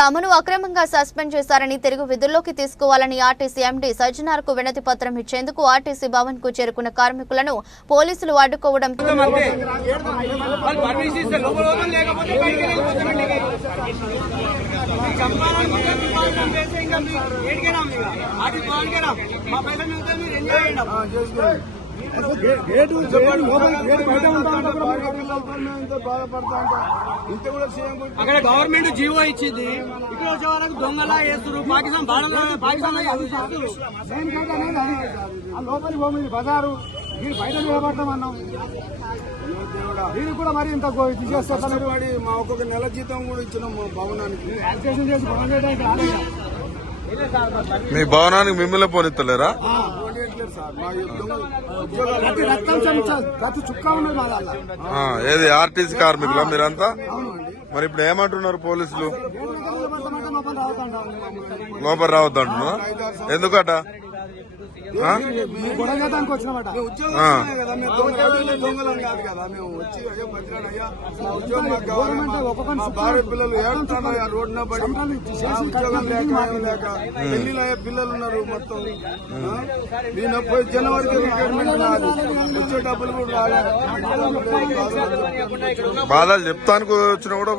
తామును అక్రమంగా సస్పెండ్ చేశారని తిరిగి విధుల్లోకి తీసుకోవాలని ఆర్టీసీ ఎండీ సజ్జనార్కు వినతి పత్రం ఇచ్చేందుకు ఆర్టీసీ భవన్కు చేరుకున్న కార్మికులను పోలీసులు అడ్డుకోవడం మా అక్కడ గవర్నమెంట్ జీవో ఇచ్చింది. ఇక్కడ వచ్చే వరకు దొంగలా చేస్తారు పాకిస్తాన్ భారత్ పాకిస్తాన్. ఆ లోపలి భూమి బజారు. మీరు బయట నిలబడతామన్నాం దీనికి కూడా మరి ఇంత చేస్తారు వాడి మా ఒక్కొక్క నెల జీతం కూడా ఇచ్చినాం మా భవనానికి. యాక్సేషన్ చేసి భవనం చేయడానికి రాలేదు. మీ భవనానికి మిమ్మల్ని పోనిస్తలేరా? పోనీయట్లేదు సార్. మా ఉద్యోగం- ఉద్యోగాలు ప్రతి రక్తం చెంచా ప్రతి చుక్క ఉన్నది మా దాంట్లో. ఆ, ఏది ఆర్టీసీ కార్మికులా మీరంతా? మరి ఇప్పుడు ఏమంటున్నారు పోలీసులు? లోపల రావద్దు అంటున్నా ఎందుకట? చేయడానికి వచ్చినామట. భార్య పిల్లలు ఏడుతున్నారు రోడ్డున పడి ఆ ఉద్యోగం లేక ఏం లేక పెళ్ళిలో అయ్యే పిల్లలు ఉన్నారు మొత్తం? నేను పోయి వచ్చే డబ్బులు కూడా బాధలు చెప్తానికి వచ్చినా కూడా